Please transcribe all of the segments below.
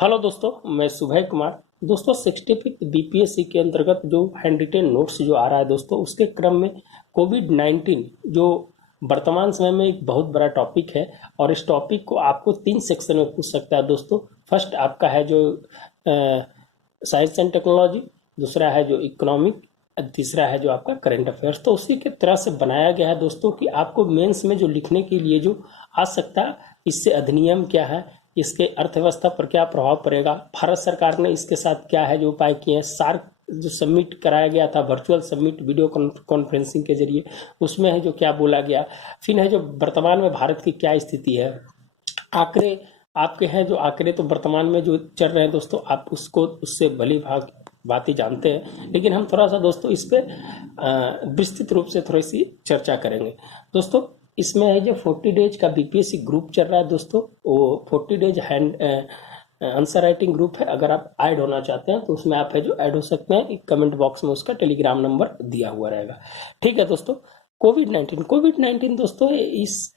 Hello दोस्तों, मैं सुभय कुमार। दोस्तों 65 बीपीएससी के अंतर्गत जो हैंड रिटेन नोट्स जो आ रहा है दोस्तों, उसके क्रम में कोविड-19 जो वर्तमान समय में एक बहुत बड़ा टॉपिक है और इस टॉपिक को आपको 3 सेक्शन में पूछ सकता है दोस्तों। फर्स्ट आपका है जो साइंस एंड टेक्नोलॉजी, दूसरा है जो इकोनॉमिक, तीसरा है जो आपका करंट अफेयर्स। तो उसी के तरह से बनाया गया है दोस्तों कि आपको मेंस में जो लिखने के लिए जो आ सकता है, इससे अधिनियम क्या है, इसके अर्थव्यवस्था पर क्या प्रभाव पड़ेगा, भारत सरकार ने इसके साथ क्या है जो उपाय किए हैं, सार्क जो सबमिट कराया गया था वर्चुअल सबमिट वीडियो कॉन्फ्रेंसिंग के जरिए, उसमें है जो क्या बोला गया, फिर है जो वर्तमान में भारत की क्या स्थिति है, आंकड़े आपके हैं जो आंकड़े तो वर्तमान में जो चल रहे हैं दोस्तों, आप उसको उससे भली भाग बातें जानते हैं, लेकिन हम थोड़ा सा दोस्तों इस पे विस्तृत रूप से थोड़ी सी चर्चा करेंगे दोस्तों। इसमें है जो 40 डेज का बीपीएससी ग्रुप चल रहा है दोस्तों, वो 40 days hand answer writing group है। अगर आप ऐड होना चाहते हैं तो उसमें आप है जो ऐड हो सकते हैं, कमेंट बॉक्स में उसका टेलीग्राम नंबर दिया हुआ रहेगा। ठीक है दोस्तों। कोविड 19 दोस्तों इस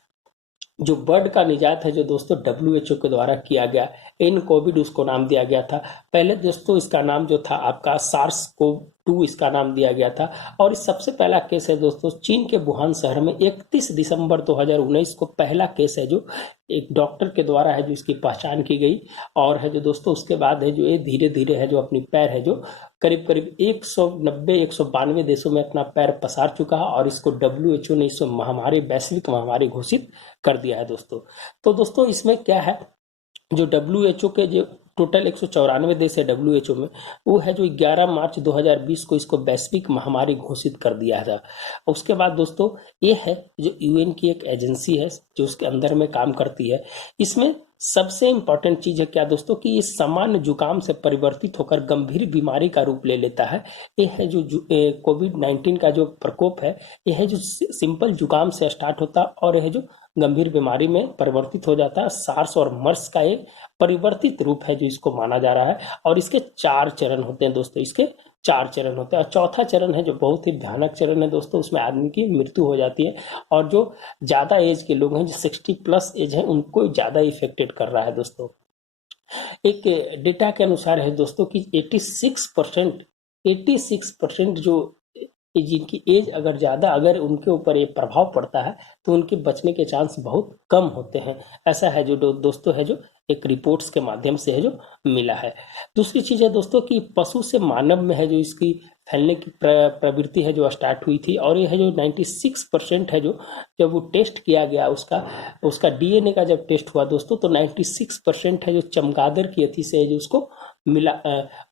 जो बर्ड का निजात है जो दोस्तों WHO के द्वारा किया गया, इन कोविड उसको नाम दिया गया था। पहले दोस्तों इसका नाम जो था आपका सार्स कोव 2 इसका नाम दिया गया था। और इस सबसे पहला केस है दोस्तों चीन के वुहान शहर में 31 दिसंबर 2019 को पहला केस है जो एक डॉक्टर के द्वारा है जो इसकी पहचान की गई। और है जो दोस्तों उसके बाद है जो ये धीरे धीरे है जो अपनी पैर है जो करीब करीब 192 देशों में अपना पैर पसार चुका है और इसको WHO ने इसको महामारी, वैश्विक महामारी घोषित कर दिया है दोस्तों। तो दोस्तों इसमें क्या है, जो WHO के जो टोटल 194 देश है WHO में, वो है जो 11 मार्च 2020 को इसको वैश्विक महामारी घोषित कर दिया था। उसके बाद दोस्तों ये है जो यूएन की एक एजेंसी है जो उसके अंदर में काम करती है। इसमें सबसे इंपॉर्टेंट चीज है क्या दोस्तों कि ये सामान्य जुकाम से परिवर्तित होकर गंभीर बीमारी का रूप ले लेता है। ये है जो कोविड-19 का जो प्रकोप है, ये है जो सिंपल जुकाम से स्टार्ट होता है और यह जो गंभीर बीमारी में परिवर्तित हो जाता है। सार्स और मर्स का एक परिवर्तित रूप है जो इसको माना जा रहा है। और इसके 4 चरण होते हैं दोस्तों, इसके 4 चरण होते हैं। और चौथा चरण है जो बहुत ही भयानक चरण है दोस्तों, उसमें आदमी की मृत्यु हो जाती है। और जो ज्यादा एज के लोग हैं, जो 60+ एज है, उनको ज्यादा इफेक्टेड कर रहा है दोस्तों। एक डेटा के अनुसार है दोस्तों कि 86% जो जिनकी एज अगर ज्यादा अगर उनके ऊपर ये प्रभाव पड़ता है तो उनके बचने के चांस बहुत कम होते हैं। ऐसा है जो दोस्तों है जो एक रिपोर्ट्स के माध्यम से है जो मिला है। दूसरी चीज है दोस्तों कि पशु से मानव में है जो इसकी फैलने की प्रवृत्ति है जो स्टार्ट हुई थी। और ये है जो 96% है जो जब वो टेस्ट किया गया उसका उसका डीएनए का जब टेस्ट हुआ दोस्तों, तो 96% है जो चमगादड़ की अथी से है जो उसको मिला,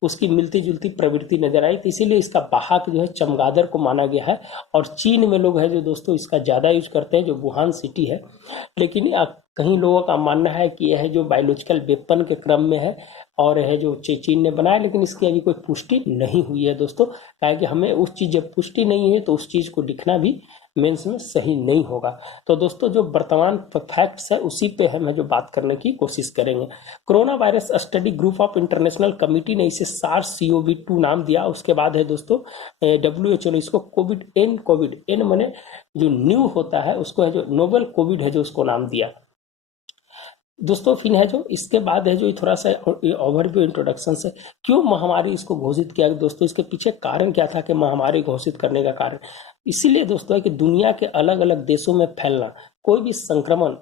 उसकी मिलती जुलती प्रवृत्ति नजर आई। तो इसीलिए इसका वाहक जो है चमगादड़ को माना गया है। और चीन में लोग है जो दोस्तों इसका ज्यादा यूज करते हैं, जो वुहान सिटी है। लेकिन कहीं लोगों का मानना है कि यह जो बायोलॉजिकल वेपन के क्रम में है और यह जो चीन ने बनाया, लेकिन इसकी अभी कोई पुष्टि नहीं हुई है दोस्तों। क्या कि हमें उस चीज जब पुष्टि नहीं है तो उस चीज को लिखना भी मेंस में सही नहीं होगा। तो दोस्तों जो वर्तमान फैक्ट्स है उसी पे हम जो बात करने की कोशिश करेंगे। Corona virus study group of international committee ने इसे SARS-CoV-2 नाम दिया। उसके बाद है दोस्तों WHO ने इसको कोविड एन माने जो न्यू होता है उसको है जो नोवेल कोविड है जो उसको नाम दिया दोस्तों। फिर है जो इसके बाद है जो थोड़ा सा ओवरव्यू इंट्रोडक्शन से क्यों महामारी इसको घोषित किया दोस्तों, इसके पीछे कारण क्या था कि महामारी घोषित करने का कारण इसीलिए दोस्तों है कि दुनिया के अलग अलग देशों में फैलना, कोई भी संक्रमण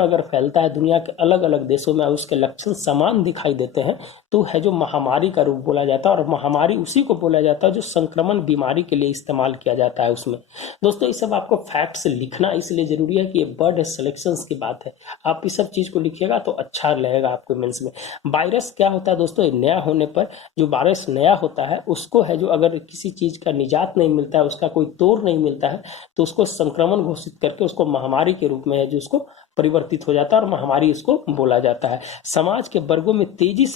अगर फैलता है दुनिया के अलग अलग देशों में और उसके लक्षण समान दिखाई देते हैं तो है जो महामारी का रूप बोला जाता है। और महामारी उसी को बोला जाता है जो संक्रमण बीमारी के लिए इस्तेमाल किया जाता है उसमें। दोस्तों ये सब आपको फैक्ट्स लिखना इसलिए जरूरी है कि ये बर्ड सिलेक्शन की बात है, आप इस सब चीज को लिखिएगा तो अच्छा लगेगा आपको मेंस में। वायरस क्या होता है दोस्तों, नया होने पर जो वायरस नया होता है उसको है जो अगर किसी चीज का निजात नहीं मिलता है, उसका कोई तोड़ नहीं मिलता है, तो उसको संक्रमण घोषित करके उसको महामारी के रूप में है जो उसको परिवर्तित हो जाता है और महामारी इसको बोला जाता है। समाज के वर्गों में तेजी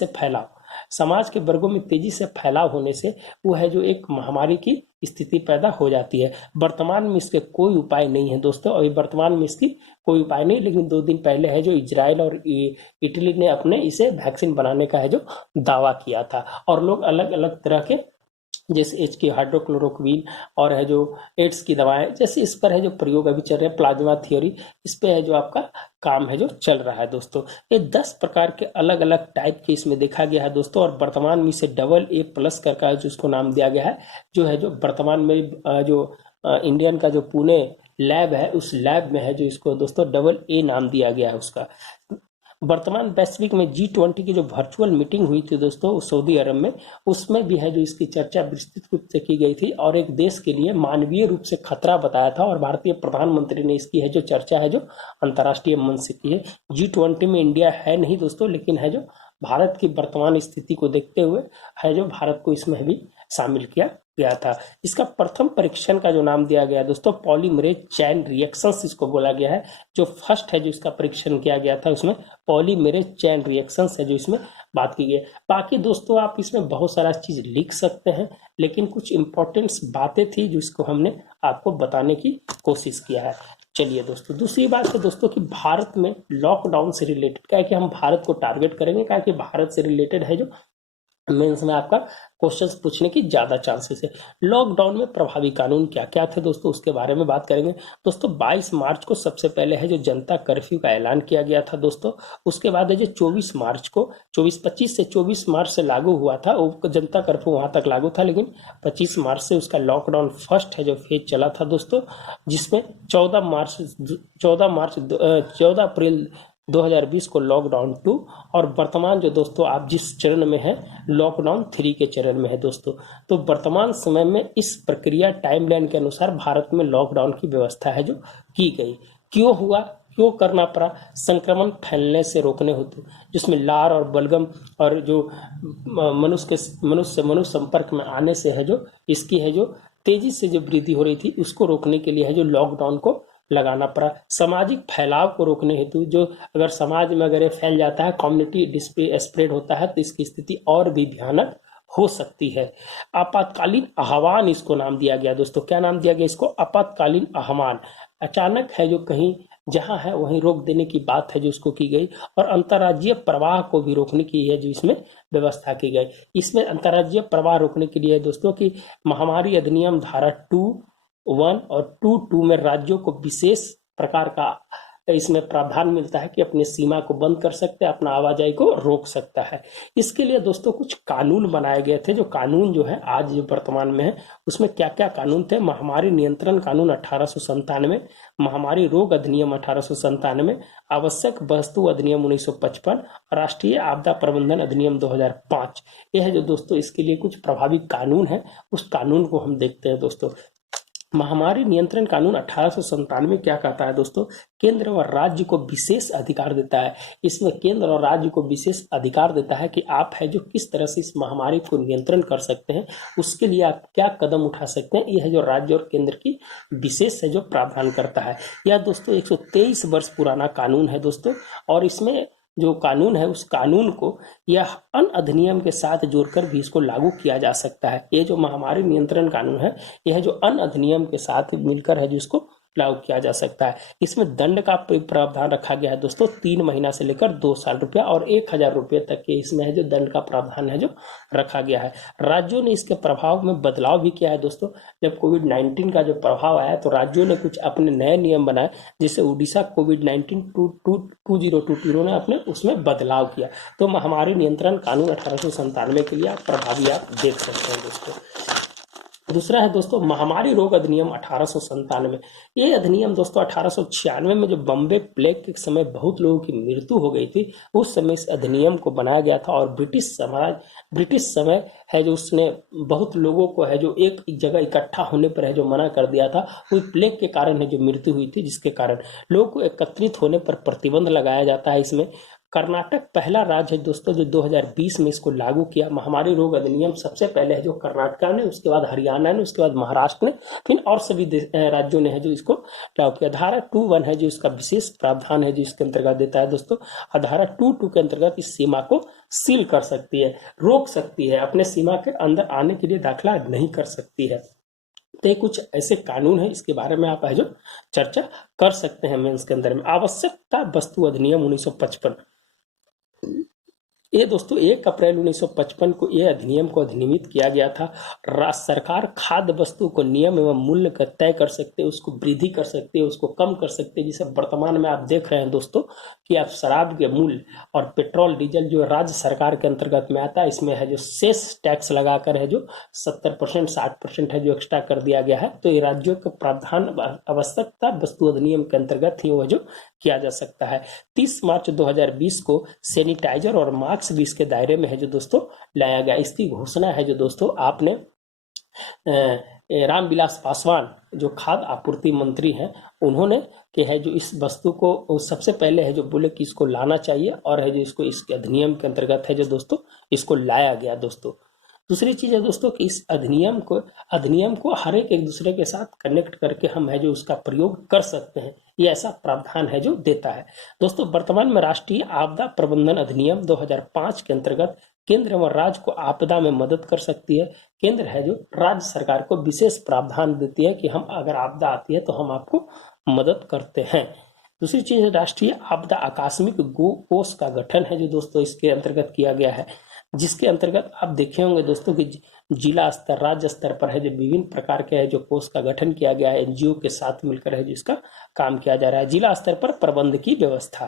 से फैलाव होने से वो है जो एक महामारी की स्थिति पैदा हो जाती है। वर्तमान में इसके कोई उपाय नहीं है दोस्तों, अभी वर्तमान में इसकी कोई उपाय नहीं। लेकिन 2 दिन पहले है जो इजराइल और इटली ने अपने इसे वैक्सीन बनाने का है जो दावा किया था और लोग अलग अलग तरह के जैसे एच की हाइड्रोक्लोरोक्विन और है जो एड्स की दवाएं, जैसे इस पर है जो प्रयोग अभी चल रहे हैं, प्लाज्मा थ्योरी, इस पे है जो आपका काम है जो चल रहा है दोस्तों। ये 10 प्रकार के अलग अलग टाइप के इसमें देखा गया है दोस्तों, और वर्तमान में इसे AA+ करके जो इसको नाम दिया गया है, जो है जो वर्तमान में जो इंडियन का जो पुणे लैब है, उस लैब में है जो इसको दोस्तों AA नाम दिया गया है उसका। वर्तमान वैश्विक में G20 की जो वर्चुअल मीटिंग हुई थी दोस्तों सऊदी अरब में, उसमें भी है जो इसकी चर्चा विस्तृत रूप से की गई थी और एक देश के लिए मानवीय रूप से खतरा बताया था, और भारतीय प्रधानमंत्री ने इसकी है जो चर्चा है जो अंतर्राष्ट्रीय मंच से की है। G20 में इंडिया है नहीं दोस्तों, लेकिन है जो भारत की वर्तमान स्थिति को देखते हुए है जो भारत को इसमें भी शामिल किया गया था। इसका प्रथम परीक्षण का जो नाम दिया गया दोस्तों पॉलीमरेज चैन रिएक्शंस इसको बोला गया है। जो फर्स्ट है जो इसका परीक्षण किया गया था उसमें पॉलीमरेज चैन रिएक्शंस है जो इसमें बात की गई। बाकी दोस्तों आप इसमें बहुत सारा चीज लिख सकते हैं, लेकिन कुछ इंपॉर्टेंट बातें थी जो इसको हमने आपको बताने की कोशिश किया है। चलिए दोस्तों, दूसरी बात है दोस्तों कि भारत में लॉकडाउन से रिलेटेड क्या है कि हम भारत को टारगेट करेंगे, क्या कि भारत से रिलेटेड है जो मेंस में आपका क्वेश्चंस पूछने की ज्यादा चांसेस है। लॉकडाउन में प्रभावी कानून क्या क्या थे दोस्तों, उसके बारे में बात करेंगे दोस्तों। 22 मार्च को सबसे पहले है जो जनता कर्फ्यू का ऐलान किया गया था दोस्तों। उसके बाद है जो 24 मार्च को 25 से 24 मार्च से लागू हुआ था, वो जनता कर्फ्यू वहां तक लागू था, लेकिन 25 मार्च से उसका लॉकडाउन फर्स्ट है जो फेज चला था दोस्तों, जिसमें 14 अप्रैल 2020 को लॉकडाउन 2, और वर्तमान जो दोस्तों आप जिस चरण में है लॉकडाउन 3 के चरण में है दोस्तों। तो वर्तमान समय में इस प्रक्रिया टाइमलाइन के अनुसार भारत में लॉकडाउन की व्यवस्था है जो की गई। क्यों हुआ, क्यों करना पड़ा, संक्रमण फैलने से रोकने होते, जिसमें लार और बलगम और जो मनुष्य से मनुष्य संपर्क में आने से है जो इसकी है जो तेजी से जो वृद्धि हो रही थी, उसको रोकने के लिए है जो लॉकडाउन को लगाना पड़ा। सामाजिक फैलाव को रोकने हेतु जो अगर समाज में अगर ये फैल जाता है, कम्युनिटी स्प्रेड होता है, तो इसकी स्थिति और भी भयानक हो सकती है। आपातकालीन आह्वान इसको नाम दिया गया दोस्तों। क्या नाम दिया गया इसको? आपातकालीन आह्वान। अचानक है जो कहीं जहां है वहीं रोक देने की बात है जो उसको की गई, और अंतर्राज्यीय प्रवाह को भी रोकने की है जो इसमें व्यवस्था की गई। इसमें अंतर्राज्यीय प्रवाह रोकने के लिए दोस्तों की महामारी अधिनियम धारा 2(1) और 2(2) में राज्यों को विशेष प्रकार का इसमें प्रावधान मिलता है कि अपनी सीमा को बंद कर सकते हैं, अपना आवाजाही को रोक सकता है। इसके लिए दोस्तों कुछ कानून बनाए गए थे, जो कानून जो है आज जो वर्तमान में है उसमें क्या क्या कानून थे? महामारी नियंत्रण कानून 1897, महामारी रोग अधिनियम 1897, आवश्यक वस्तु अधिनियम 1955, राष्ट्रीय आपदा प्रबंधन अधिनियम 2005। यह है जो दोस्तों इसके लिए कुछ प्रभावी कानून है, उस कानून को हम देखते हैं दोस्तों। महामारी नियंत्रण कानून 1897 क्या कहता है दोस्तों? केंद्र और राज्य को विशेष अधिकार देता है। इसमें केंद्र और राज्य को विशेष अधिकार देता है कि आप है जो किस तरह से इस महामारी को नियंत्रण कर सकते हैं, उसके लिए आप क्या कदम उठा सकते हैं। यह है जो राज्य और केंद्र की विशेष है जो प्रावधान करता है। यह दोस्तों 123 वर्ष पुराना कानून है दोस्तों, और इसमें जो कानून है उस कानून को यह अन्य अधिनियम के साथ जोड़कर भी इसको लागू किया जा सकता है। ये जो महामारी नियंत्रण कानून है, यह जो अन्य अधिनियम के साथ मिलकर है जो इसको लागू किया जा सकता है। इसमें दंड का प्रावधान रखा गया है दोस्तों, 3 महीना से लेकर 2 साल रुपया और 1000 रुपये तक के इसमें है जो दंड का प्रावधान है जो रखा गया है। राज्यों ने इसके प्रभाव में बदलाव भी किया है दोस्तों। जब कोविड-19 का जो प्रभाव आया तो राज्यों ने कुछ अपने नए नियम बनाए, जिससे उड़ीसा कोविड-19 2020 ने अपने उसमें बदलाव किया। तो महामारी नियंत्रण कानून 1897 के लिए प्रभावी आप देख सकते हैं दोस्तों। दूसरा है दोस्तों महामारी रोग अधिनियम 1897। ये अधिनियम दोस्तों 1896 में जो बम्बे प्लेग के समय बहुत लोगों की मृत्यु हो गई थी, उस समय इस अधिनियम को बनाया गया था, और ब्रिटिश समय है जो उसने बहुत लोगों को है जो एक जगह इकट्ठा होने पर है जो मना कर दिया था। वही प्लेग के कारण है जो मृत्यु हुई थी, जिसके कारण लोगों को एकत्रित होने पर प्रतिबंध लगाया जाता है। इसमें कर्नाटक पहला राज्य है दोस्तों जो 2020 में इसको लागू किया। महामारी रोग अधिनियम सबसे पहले है जो कर्नाटक ने, उसके बाद हरियाणा ने, उसके बाद महाराष्ट्र ने, फिर और सभी राज्यों ने है जो इसको लागू किया। धारा 2(1) है जो इसका विशेष प्रावधान है जो इसके अंतर्गत देता है दोस्तों। धारा 2(2) के अंतर्गत इस सीमा को सील कर सकती है, रोक सकती है, अपने सीमा के अंदर आने के लिए दाखिला नहीं कर सकती है। तो कुछ ऐसे कानून है, इसके बारे में आप है जो चर्चा कर सकते हैं मेंस के अंदर में। आवश्यकता वस्तु अधिनियम 1955। ये दोस्तों 1 अप्रैल 1955 को ये अधिनियम को अधिनियमित किया गया था। राज्य सरकार खाद्य वस्तु को नियम एवं मूल्य का तय कर सकते हैं, उसको वृद्धि कर सकते हैं, उसको कम कर सकते हैं। जिसे वर्तमान में आप देख रहे हैं दोस्तों कि आप शराब के मूल्य और पेट्रोल डीजल जो राज्य सरकार के अंतर्गत में आता है, इसमें है जो सेस टैक्स लगाकर है जो 70% 60% है जो एक्स्ट्रा कर दिया गया है। तो ये राज्यों का प्रावधान आवश्यकता वस्तु अधिनियम के अंतर्गत ही वो जो किया जा सकता है। 30 मार्च 2020 को सैनिटाइजर और मास्क भी इसके दायरे में है जो दोस्तों लाया गया। इसकी घोषणा है जो दोस्तों आपने रामविलास पासवान जो खाद्य आपूर्ति मंत्री हैं उन्होंने कि है जो इस वस्तु को सबसे पहले है जो बोले कि इसको लाना चाहिए और है जो इसको इसके अधिनियम के अंतर्गत है जो दोस्तों इसको लाया गया दोस्तों। दूसरी चीज है दोस्तों कि इस अधिनियम को हर एक दूसरे के साथ कनेक्ट करके हम है जो उसका प्रयोग कर सकते हैं। ये ऐसा प्रावधान है जो देता है दोस्तों। वर्तमान में राष्ट्रीय आपदा प्रबंधन अधिनियम 2005 के अंतर्गत केंद्र एवं राज्य को आपदा में मदद कर सकती है। केंद्र है जो राज्य सरकार को विशेष प्रावधान देती है कि हम अगर आपदा आती है तो हम आपको मदद करते हैं। दूसरी चीज है राष्ट्रीय आपदा आकस्मिक कोष का गठन है जो दोस्तों इसके अंतर्गत किया गया है, जिसके अंतर्गत आप देखे होंगे दोस्तों कि जिला स्तर राज्य स्तर पर है जो विभिन्न प्रकार के है जो कोष का गठन किया गया है। एनजीओ के साथ मिलकर है जो इसका काम किया जा रहा है। जिला स्तर पर प्रबंध की व्यवस्था।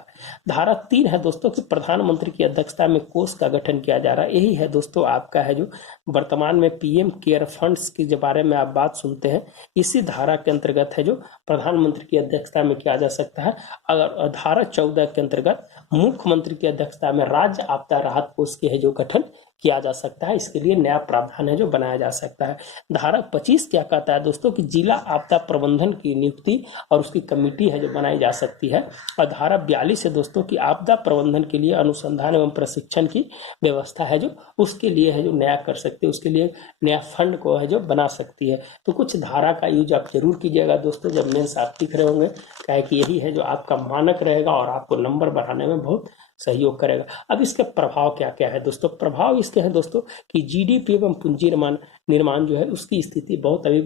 धारा 3 है दोस्तों कि प्रधानमंत्री की अध्यक्षता में कोष का गठन किया जा रहा है। यही है दोस्तों आपका है जो वर्तमान में पीएम केयर फंड्स के बारे में आप बात सुनते हैं, इसी धारा के अंतर्गत है जो प्रधानमंत्री की अध्यक्षता में किया जा सकता है। अगर धारा 14 के अंतर्गत मुख्यमंत्री की अध्यक्षता में राज्य आपदा राहत कोष के है जो गठन किया जा सकता है। इसके लिए नया प्रावधान है जो बनाया जा सकता है। धारा 25 क्या कहता है दोस्तों कि जिला आपदा प्रबंधन की नियुक्ति और उसकी कमेटी है जो बनाई जा सकती है। और धारा 42 है दोस्तों कि आपदा प्रबंधन के लिए अनुसंधान एवं प्रशिक्षण की व्यवस्था है जो उसके लिए है जो नया कर सकती है, उसके लिए नया फंड को है जो बना सकती है। तो कुछ धारा का यूज आप जरूर कीजिएगा दोस्तों जब मेंस आप लिख रहे होंगे, क्या कि यही है जो आपका मानक रहेगा और आपको नंबर बढ़ाने में बहुत सहयोग करेगा। अब इसके प्रभाव क्या क्या है दोस्तों? प्रभाव इसके हैं दोस्तों कि जीडीपी एवं पूंजी निर्माण जो है उसकी स्थिति बहुत अभी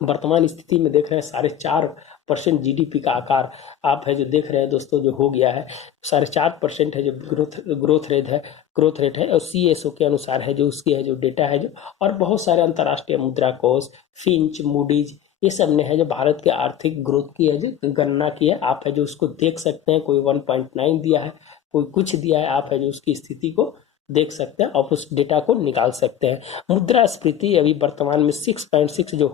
वर्तमान स्थिति में देख रहे हैं 4.5% जीडीपी का आकार आप है जो देख रहे हैं दोस्तों जो हो गया है 4.5% है जो ग्रोथ रेट है और सीएसओ के अनुसार है जो उसकी है जो डेटा है जो। और बहुत सारे अंतर्राष्ट्रीय मुद्रा कोष, फिंच, मूडीज, ये सब ने है जो भारत के आर्थिक ग्रोथ की है जो गणना की है। आप है जो उसको देख सकते हैं, कोई 1.9 दिया है, कोई कुछ दिया है, आप है जो उसकी स्थिति को देख सकते हैं और उस डेटा को निकाल सकते हैं। मुद्रास्फीति अभी वर्तमान में 6.6 जो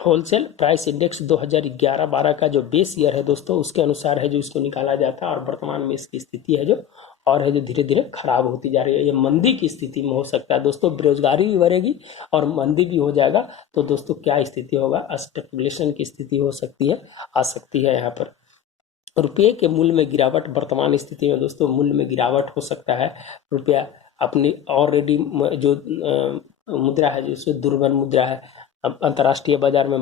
होलसेल प्राइस इंडेक्स 2011-12 का जो बेस ईयर है दोस्तों उसके अनुसार है जो इसको निकाला जाता है। और वर्तमान में इसकी स्थिति है जो और है जो धीरे धीरे खराब होती जा रही है। ये मंदी की स्थिति में हो सकता है दोस्तों, बेरोजगारी भी बढ़ेगी और मंदी भी हो जाएगा। तो दोस्तों क्या स्थिति होगा? स्टैग्फ्लेशन की स्थिति हो सकती है, आ सकती है। यहाँ पर रुपये के मूल्य में गिरावट, वर्तमान स्थिति में दोस्तों मूल्य में गिरावट हो सकता है। रुपया अपनी ऑलरेडी जो मुद्रा है जो दुर्बल मुद्रा है, अंतर्राष्ट्रीय बाजार में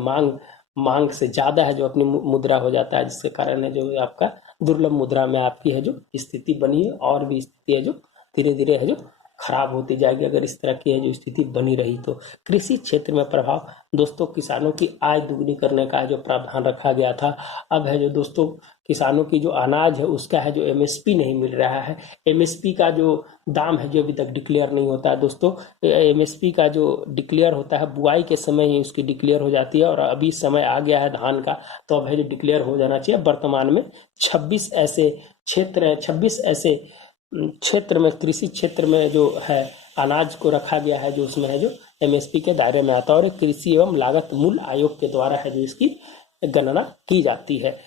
मांग से ज्यादा है जो अपनी मुद्रा हो जाता है, जिसके कारण है जो आपका दुर्लभ मुद्रा में आपकी है जो स्थिति बनी है और भी स्थिति है जो धीरे धीरे है जो खराब होती जाएगी अगर इस तरह की है जो स्थिति बनी रही तो। कृषि क्षेत्र में प्रभाव दोस्तों, किसानों की आय दुगनी करने का जो प्रावधान रखा गया था, अब है जो दोस्तों किसानों की जो अनाज है उसका है जो एमएसपी नहीं मिल रहा है। एमएसपी का जो दाम है जो अभी तक डिक्लेयर नहीं होता है दोस्तों। एमएसपी का जो डिक्लेयर होता है बुआई के समय ही उसकी डिक्लेयर हो जाती है और अभी समय आ गया है धान का, तो अब है जो डिक्लेयर हो जाना चाहिए। वर्तमान में 26 ऐसे क्षेत्र में कृषि क्षेत्र में जो है अनाज को रखा गया है जो उसमें है जो एमएसपी के दायरे में आता है और कृषि एवं लागत मूल्य आयोग के द्वारा है जो इसकी गणना की जाती है।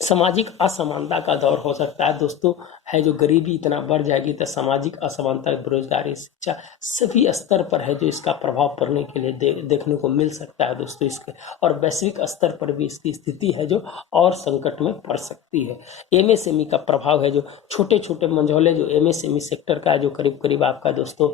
सामाजिक असमानता का दौर हो सकता है दोस्तों, है जो गरीबी इतना बढ़ जाएगी तो सामाजिक असमानता, बेरोजगारी, शिक्षा सभी स्तर पर है जो इसका प्रभाव पड़ने के लिए देखने को मिल सकता है दोस्तों इसके। और वैश्विक स्तर पर भी इसकी स्थिति है जो और संकट में पड़ सकती है। एमएसएमई का प्रभाव है जो छोटे छोटे मंझौले जो एमएसएमई सेक्टर का जो करीब करीब आपका दोस्तों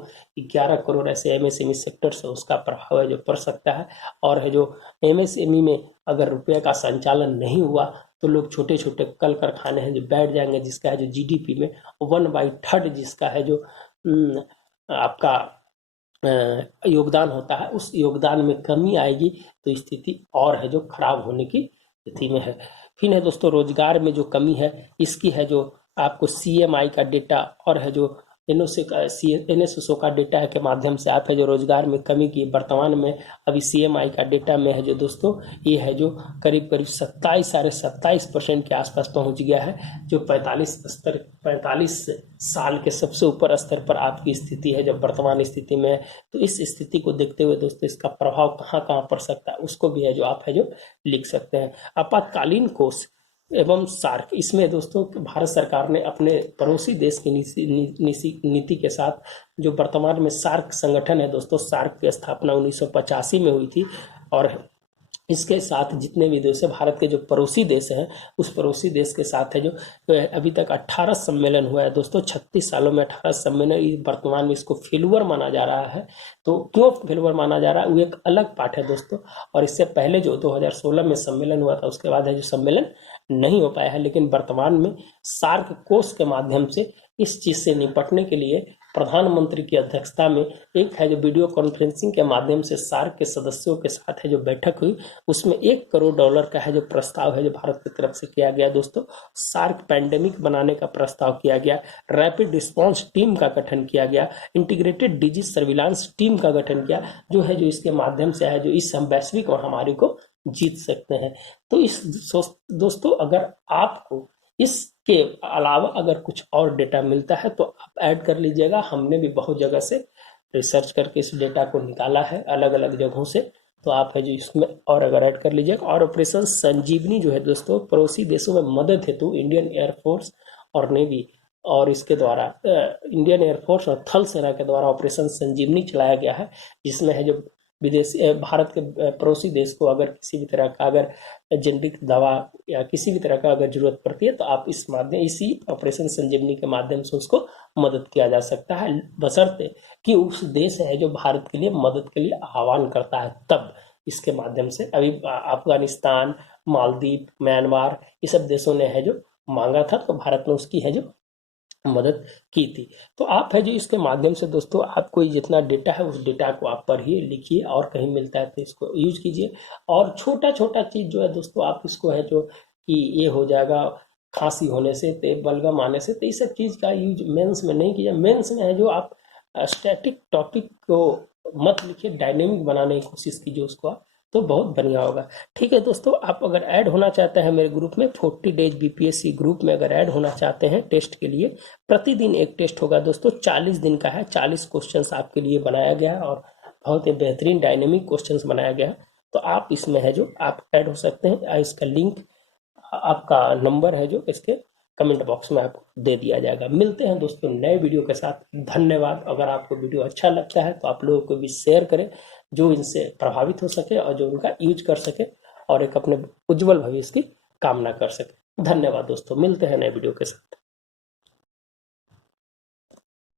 11 करोड़ ऐसे एमएसएमई सेक्टर से उसका प्रभाव है जो पड़ सकता है। और है जो एमएसएमई में अगर रुपये का संचालन नहीं हुआ तो लोग छोटे छोटे कल कारखाने हैं जो बैठ जाएंगे, जिसका है जो जीडीपी में 1/3 जिसका है जो आपका योगदान होता है, उस योगदान में कमी आएगी तो स्थिति और है जो खराब होने की स्थिति में है। फिर है दोस्तों रोजगार में जो कमी है इसकी है जो आपको CMI का डेटा और है जो NSSO का डेटा है के माध्यम से आप है जो रोजगार में कमी की वर्तमान में अभी CMI का डेटा में है जो दोस्तों ये है जो करीब करीब 27-27.5% के आसपास पहुंच गया है, जो 45 साल के सबसे ऊपर स्तर पर आपकी स्थिति है जब वर्तमान स्थिति में है। तो इस स्थिति को देखते हुए दोस्तों इसका प्रभाव कहाँ कहाँ पड़ सकता है उसको भी है जो आप है जो लिख सकते हैं। आपातकालीन कोष एवं सार्क, इसमें दोस्तों भारत सरकार ने अपने पड़ोसी देश की नीति के साथ जो वर्तमान में सार्क संगठन है दोस्तों, सार्क की स्थापना 1985 में हुई थी और इसके साथ जितने भी देश है भारत के जो पड़ोसी देश हैं उस पड़ोसी देश के साथ है जो अभी तक 18 सम्मेलन हुआ है दोस्तों। 36 सालों में 18 सम्मेलन, वर्तमान में इसको फेलुअर माना जा रहा है। तो क्यों फेलुअर माना जा रहा है वो एक अलग पाठ है दोस्तों। और इससे पहले जो 2016 में सम्मेलन हुआ था उसके बाद है जो सम्मेलन नहीं हो पाया है, लेकिन वर्तमान में सार्क कोष के माध्यम से इस चीज से निपटने के लिए प्रधानमंत्री की अध्यक्षता में एक है जो वीडियो कॉन्फ्रेंसिंग के माध्यम से सार्क के सदस्यों के साथ है जो बैठक हुई, उसमें $1 करोड़ का है जो प्रस्ताव है जो भारत की तरफ से किया गया दोस्तों। सार्क पैंडेमिक बनाने का प्रस्ताव किया गया, रैपिड रिस्पांस टीम का गठन किया गया, इंटीग्रेटेड डिजीज सर्विलांस टीम का गठन किया, जो है जो इसके माध्यम से है जो इस वैश्विक महामारी को जीत सकते हैं। तो इस दोस्तों अगर आपको इसके अलावा अगर कुछ और डेटा मिलता है तो आप ऐड कर लीजिएगा। हमने भी बहुत जगह से रिसर्च करके इस डेटा को निकाला है अलग अलग जगहों से, तो आप है जो इसमें और अगर ऐड कर लीजिएगा। और ऑपरेशन संजीवनी जो है दोस्तों पड़ोसी देशों में मदद हेतु इंडियन एयरफोर्स और नेवी और इसके द्वारा इंडियन एयरफोर्स और थल सेना के द्वारा ऑपरेशन संजीवनी चलाया गया है, जिसमें है जो विदेशी भारत के पड़ोसी देश को अगर किसी भी तरह का अगर जेनेरिक दवा या किसी भी तरह का अगर जरूरत पड़ती है तो आप इसी ऑपरेशन संजीवनी के माध्यम से उसको मदद किया जा सकता है, बशर्ते कि उस देश है जो भारत के लिए मदद के लिए आह्वान करता है तब इसके माध्यम से। अभी अफगानिस्तान, मालदीव, म्यांमार ये सब देशों ने है जो मांगा था तो भारत ने उसकी है जो मदद की थी। तो आप है जो इसके माध्यम से दोस्तों आपको जितना डेटा है उस डेटा को आप पढ़िए, लिखिए और कहीं मिलता है तो इसको यूज कीजिए। और छोटा छोटा चीज जो है दोस्तों आप इसको है जो कि ये हो जाएगा खांसी होने से, बलगम आने से, तो ये सब चीज का यूज मेंस में नहीं कीजिए। मेंस में है जो आप स्टैटिक टॉपिक को मत लिखिए, डायनेमिक बनाने की कोशिश कीजिए उसको आप, तो बहुत बढ़िया होगा। ठीक है दोस्तों, आप अगर ऐड होना चाहते हैं मेरे ग्रुप में 40 डेज BPSC ग्रुप में अगर ऐड होना चाहते हैं टेस्ट के लिए, प्रतिदिन एक टेस्ट होगा दोस्तों, 40 दिन का है, 40 क्वेश्चंस आपके लिए बनाया गया है और बहुत ही बेहतरीन डायनेमिक क्वेश्चंस बनाया गया है। तो आप इसमें है जो आप ऐड हो सकते हैं। इसका लिंक आपका नंबर है जो इसके कमेंट बॉक्स में आपको दे दिया जाएगा। मिलते हैं दोस्तों नए वीडियो के साथ। धन्यवाद। अगर आपको वीडियो अच्छा लगता है तो आप लोगों को भी शेयर करें जो इनसे प्रभावित हो सके और जो उनका यूज कर सके और एक अपने उज्जवल भविष्य की कामना कर सके। धन्यवाद दोस्तों, मिलते हैं नए वीडियो के साथ।